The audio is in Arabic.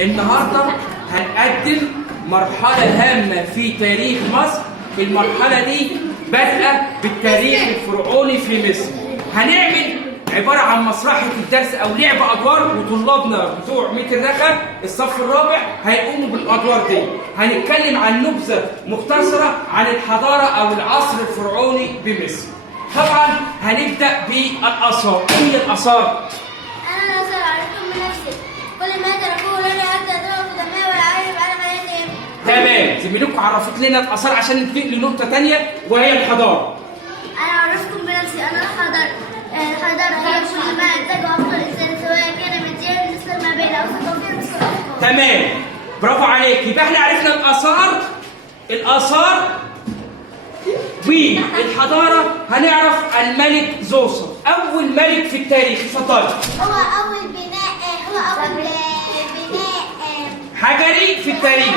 النهارده هنقدم مرحلة هامة في تاريخ مصر. المرحلة دي بادئة بالتاريخ الفرعوني في مصر. هنعمل عبارة عن مسرحية الدرس أو لعب أدوار، وطلابنا بتوع متر رقم الصف الرابع هيقوموا بالأدوار دي. هنتكلم عن نبذة مختصرة عن الحضارة أو العصر الفرعوني بمصر. طبعا هنبدأ بالآثار. إيه هي الآثار؟ أنا لا أعرفكم بنفسي، كل ما تركوه لن يؤدى ذنوب في دمها ولا أعرف على حياتهم. تمام، زميلكم عرفت لنا الآثار عشان ننتقل لنقطة تانية وهي الحضارة. أنا أعرفكم بنفسي، أنا الحضارة هي كل ما أنتجه أفضل الإنسان سواء كان من جهة بالنسبة ما بين أوسط وفي مصر. تمام، برافو عليك. يبقى احنا عرفنا الآثار والحضارة. هنعرف الملك زوسر، أول ملك في التاريخ. اتفضلي. هو أول بناء حجري في التاريخ.